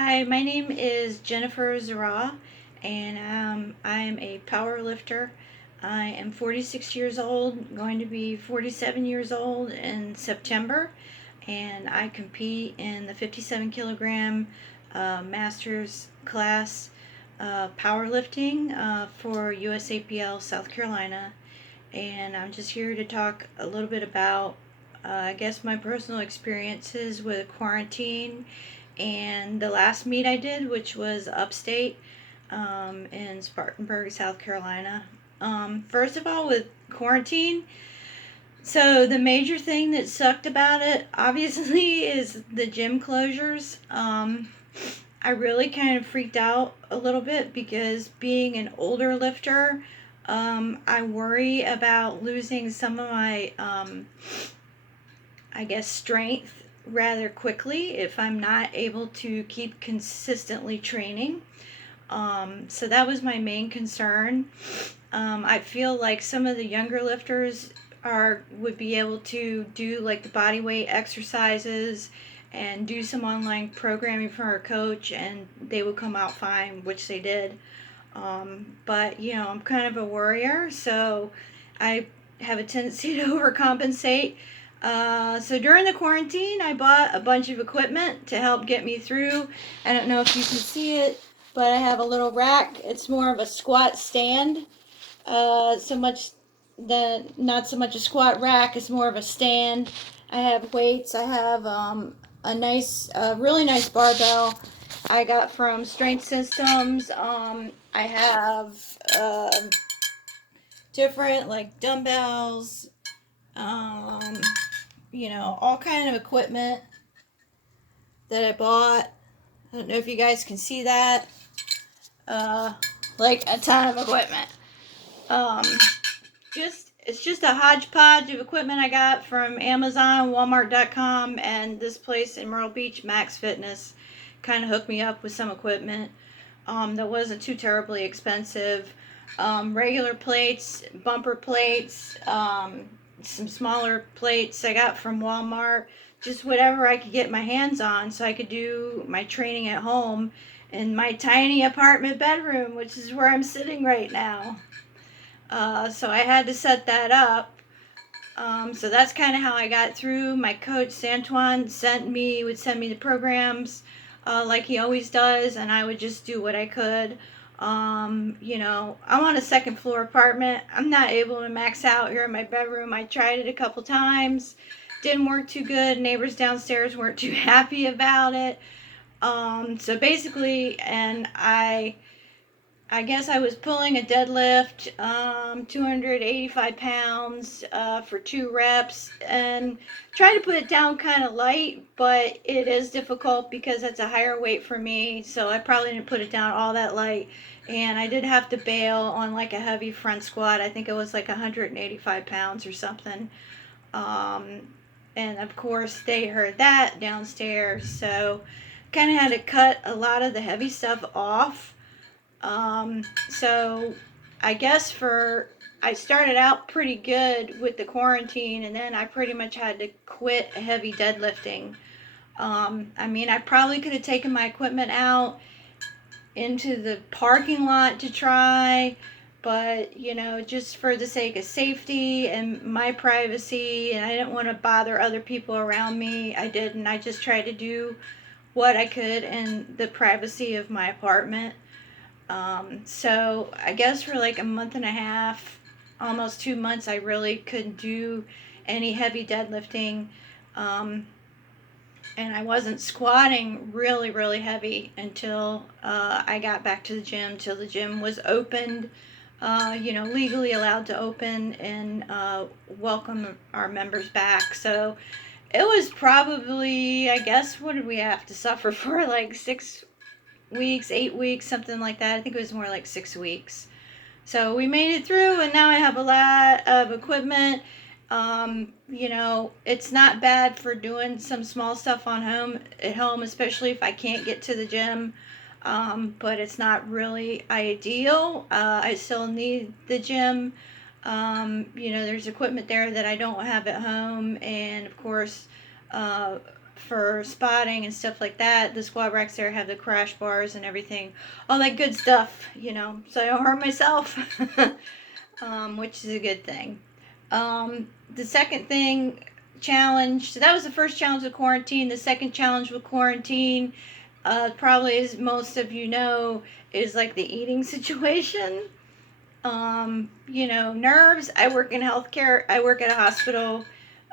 Hi, my name is Jennifer Zara, and I'm a power lifter. I am 46 years old, going to be 47 years old in September, and I compete in the 57 kilogram masters class powerlifting for USAPL South Carolina. And I'm just here to talk a little bit about, I guess, my personal experiences with quarantine and the last meet I did, which was upstate in Spartanburg, South Carolina. First of all, with quarantine, so the major thing that sucked about it, obviously, is the gym closures. I really kind of freaked out a little bit because being an older lifter, I worry about losing some of my, I guess, strength rather quickly if I'm not able to keep consistently training. So that was my main concern. I feel like some of the younger lifters would be able to do like the body weight exercises and do some online programming from our coach, and they would come out fine, which they did. But I'm kind of a worrier, so I have a tendency to overcompensate. So during the quarantine, I bought a bunch of equipment to help get me through. I don't know if you can see it, but I have a little rack. It's more of a squat stand. So much not so much a squat rack. It's more of a stand. I have weights. I have really nice barbell I got from Strength Systems. I have different like dumbbells, um, all kind of equipment that I bought. I don't know if you guys can see that. Uh, like a ton of equipment. Um, it's just a hodgepodge of equipment I got from Amazon, Walmart.com, and this place in Myrtle Beach, Max Fitness, kind of hooked me up with some equipment that wasn't too terribly expensive. Regular plates, bumper plates, some smaller plates I got from Walmart, just whatever I could get my hands on so I could do my training at home in my tiny apartment bedroom, which is where I'm sitting right now. So I had to set that up. So that's kind of how I got through. My coach Santuan would send me the programs like he always does, and I would just do what I could. I'm on a second floor apartment. I'm not able to max out here in my bedroom. I tried it a couple times, didn't work too good. Neighbors downstairs weren't too happy about it. So basically, and I guess I was pulling a deadlift, 285 pounds for 2 reps, and try to put it down kind of light, but it is difficult because it's a higher weight for me, so I probably didn't put it down all that light. And I did have to bail on like a heavy front squat. I think it was like 185 pounds or something. Um, and of course, they heard that downstairs, so kind of had to cut a lot of the heavy stuff off. So I guess I started out pretty good with the quarantine, and then I pretty much had to quit heavy deadlifting. I probably could have taken my equipment out into the parking lot to try, but just for the sake of safety and my privacy, and I didn't want to bother other people around me, I didn't. I just tried to do what I could in the privacy of my apartment. So I guess for like a month and a half, almost 2 months, I really couldn't do any heavy deadlifting. Um, and I wasn't squatting really, really heavy until I got back to the gym, till the gym was opened, legally allowed to open and welcome our members back. So it was probably, I guess, what did we have to suffer for? Like 6 weeks, 8 weeks, something like that. I think it was more like 6 weeks. So we made it through, and now I have a lot of equipment. It's not bad for doing some small stuff at home, especially if I can't get to the gym. But it's not really ideal. I still need the gym. There's equipment there that I don't have at home, and of course, for spotting and stuff like that. The squat racks there have the crash bars and everything, all that good stuff, so I don't hurt myself, which is a good thing. The second thing, challenge, so that was the first challenge with quarantine. The second challenge with quarantine, probably as most of you know, is like the eating situation. Nerves. I work in healthcare. I work at a hospital,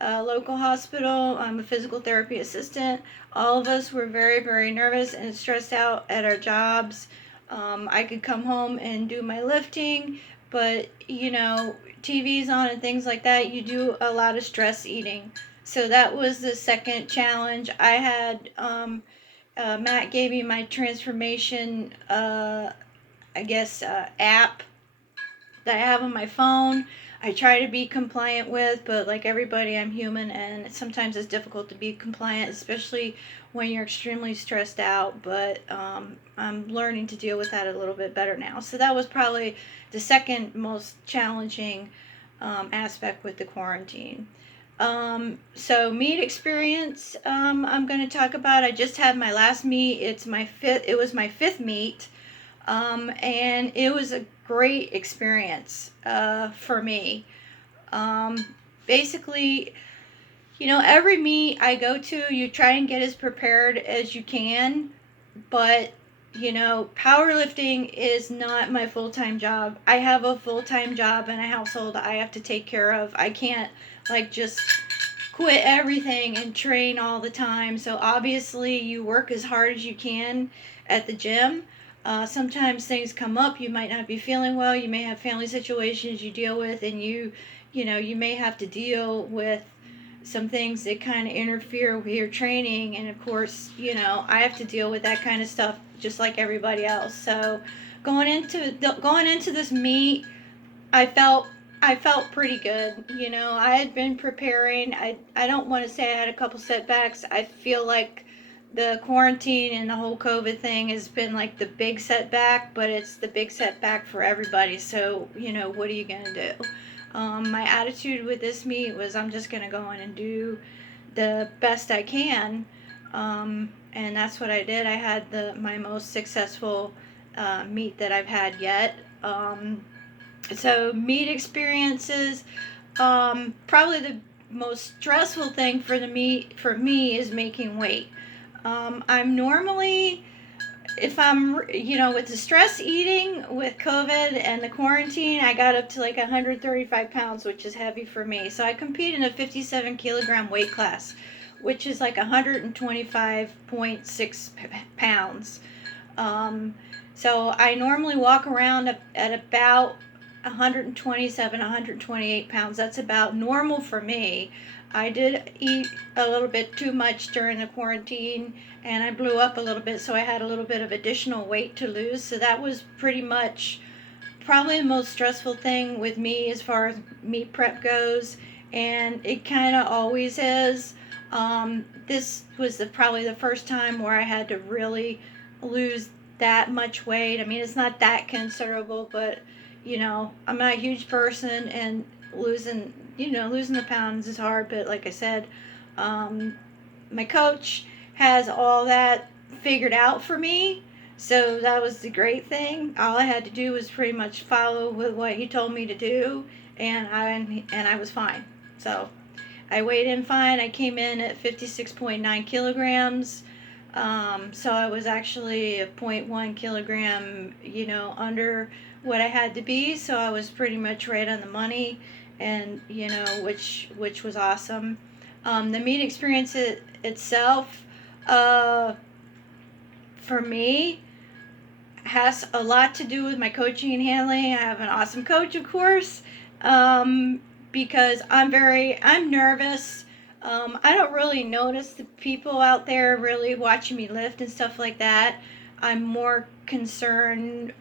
a local hospital. I'm a physical therapy assistant. All of us were very, very nervous and stressed out at our jobs. I could come home and do my lifting, but TV's on and things like that. You do a lot of stress eating. So that was the second challenge. I had Matt gave me my transformation, app that I have on my phone. I try to be compliant with, but like everybody, I'm human, and sometimes it's difficult to be compliant, especially when you're extremely stressed out. But I'm learning to deal with that a little bit better now. So that was probably the second most challenging aspect with the quarantine. So meet experience, I'm going to talk about. I just had my last meet. It was my fifth meet. And it was a great experience for me. Basically, every meet I go to, you try and get as prepared as you can, but powerlifting is not my full-time job. I have a full-time job and a household I have to take care of. I can't just quit everything and train all the time. So obviously you work as hard as you can at the gym. Sometimes things come up. You might not be feeling well. You may have family situations you deal with, and you may have to deal with some things that kind of interfere with your training. And of course, I have to deal with that kind of stuff just like everybody else. So going into this meet, I felt pretty good. I had been preparing. I don't want to say I had a couple setbacks. I feel like the quarantine and the whole COVID thing has been like the big setback, but it's the big setback for everybody. So, what are you going to do? My attitude with this meet was I'm just going to go in and do the best I can. And that's what I did. I had my most successful meet that I've had yet. So meet experiences, probably the most stressful thing for me is making weight. I'm normally, if I'm, with the stress eating with COVID and the quarantine, I got up to like 135 pounds, which is heavy for me. So I compete in a 57 kilogram weight class, which is like 125.6 pounds. So I normally walk around at about 127, 128 pounds. That's about normal for me. I did eat a little bit too much during the quarantine, and I blew up a little bit, so I had a little bit of additional weight to lose. So that was pretty much probably the most stressful thing with me as far as meet prep goes, and it kind of always is. This was probably the first time where I had to really lose that much weight. I mean, it's not that considerable, but I'm not a huge person, and losing the pounds is hard. But like I said, my coach has all that figured out for me, so that was the great thing. All I had to do was pretty much follow with what he told me to do, and I was fine. So I weighed in fine. I came in at 56.9 kilograms. So I was actually a 0.1 kilogram, under what I had to be. So I was pretty much right on the money, and which was awesome. The meet experience itself, for me, has a lot to do with my coaching and handling. I have an awesome coach, of course, because I'm nervous. I don't really notice the people out there really watching me lift and stuff like that. I'm more concerned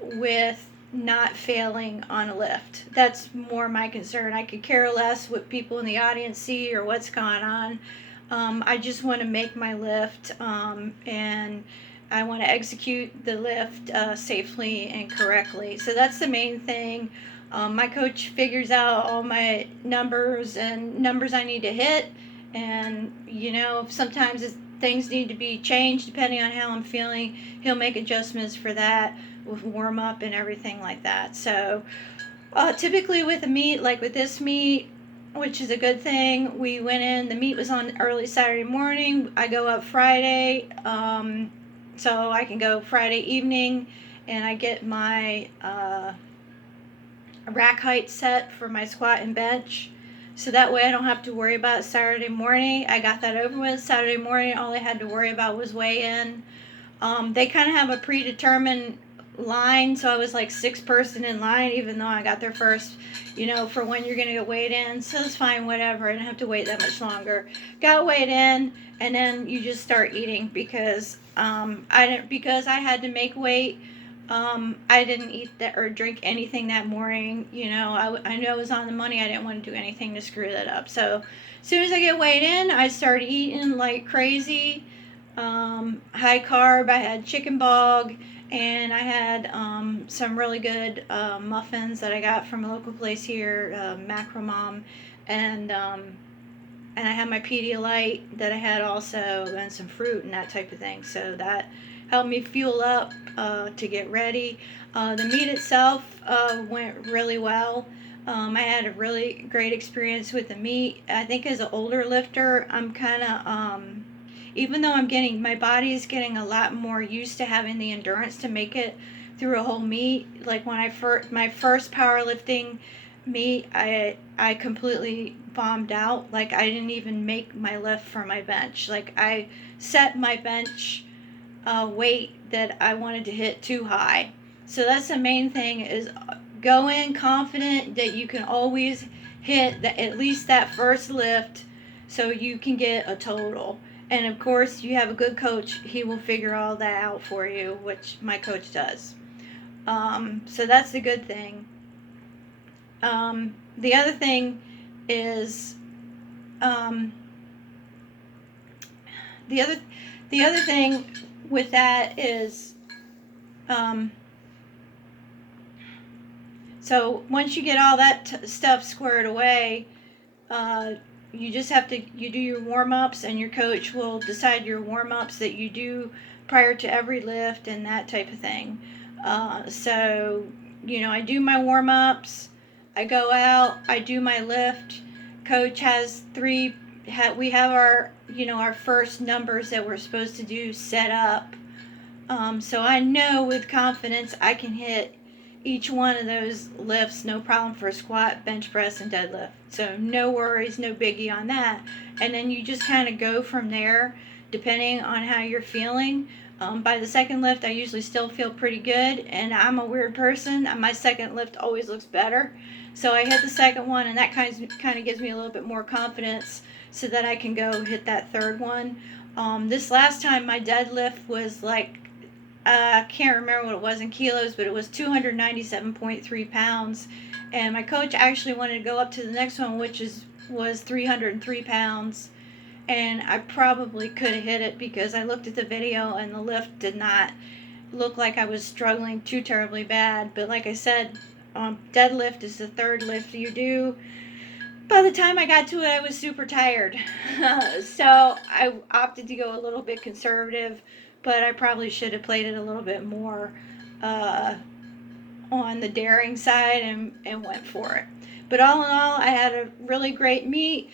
with not failing on a lift. That's more my concern. I could care less what people in the audience see or what's going on. I just want to make my lift, and I want to execute the lift safely and correctly. So that's the main thing. My coach figures out all my numbers and numbers I need to hit, And, you know, sometimes things need to be changed depending on how I'm feeling. He'll make adjustments for that with warm up and everything like that. So, typically with a meet, like with this meet, which is a good thing, we went in, the meet was on early Saturday morning. I go up Friday, so I can go Friday evening, and I get my rack height set for my squat and bench. So that way I don't have to worry about Saturday morning. I got that over with. Saturday morning, all I had to worry about was weigh in. They kind of have a predetermined line, so I was like sixth person in line, even though I got there first, you know, for when you're going to get weighed in. So it's fine, whatever. I didn't have to wait that much longer. Got weighed in, and then you just start eating because because I had to make weight. I didn't eat that or drink anything that morning. You know, I knew I was on the money. I didn't want to do anything to screw that up. So as soon as I get weighed in, I started eating like crazy. High carb. I had chicken bog, and I had some really good muffins that I got from a local place here, Macro Mom, and I had my Pedialyte that I had also, and some fruit and that type of thing. So that helped me fuel up to get ready. The meet itself went really well. I had a really great experience with the meet. I think as an older lifter, I'm kind of, even though my body's getting a lot more used to having the endurance to make it through a whole meet. Like when my first powerlifting meet, I completely bombed out. Like I didn't even make my lift for my bench. Like I set my bench weight that I wanted to hit too high. So that's the main thing, is go in confident that you can always hit at least that first lift so you can get a total. And of course, you have a good coach. He will figure all that out for you, which my coach does. So that's the good thing. The other thing is the other thing with that is so once you get all that stuff squared away, you just have to you do your warm-ups, and your coach will decide your warm-ups that you do prior to every lift and that type of thing. So you know, I do my warm-ups, I go out, I do my lift. Coach has we have our, you know, our first numbers that we're supposed to do set up. So I know with confidence I can hit each one of those lifts no problem for squat, bench press, and deadlift. So no worries, no biggie on that. And then you just kind of go from there depending on how you're feeling. By the second lift, I usually still feel pretty good, and I'm a weird person. My second lift always looks better. So I hit the second one, and that kind of gives me a little bit more confidence so that I can go hit that third one. This last time, my deadlift was like, I can't remember what it was in kilos, but it was 297.3 pounds. And my coach actually wanted to go up to the next one, which was 303 pounds. And I probably could have hit it because I looked at the video and the lift did not look like I was struggling too terribly bad. But like I said, deadlift is the third lift you do. By the time I got to it, I was super tired. So I opted to go a little bit conservative, but I probably should have played it a little bit more on the daring side and went for it. But all in all, I had a really great meet.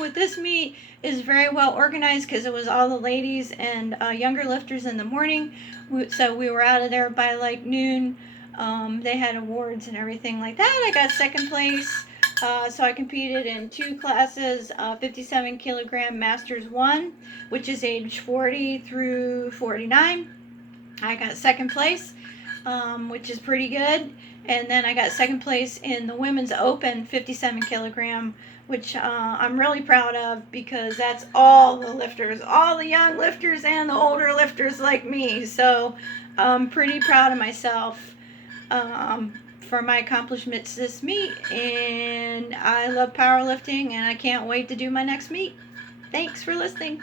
With this meet is very well organized because it was all the ladies and younger lifters in the morning. So we were out of there by like noon. They had awards and everything like that. I got second place. So I competed in two classes, 57 kilogram Masters 1, which is age 40 through 49. I got second place, which is pretty good. And then I got second place in the Women's Open 57 kilogram, which I'm really proud of because that's all the lifters, all the young lifters and the older lifters like me. So I'm pretty proud of myself for my accomplishments this meet, and I love powerlifting, and I can't wait to do my next meet. Thanks for listening.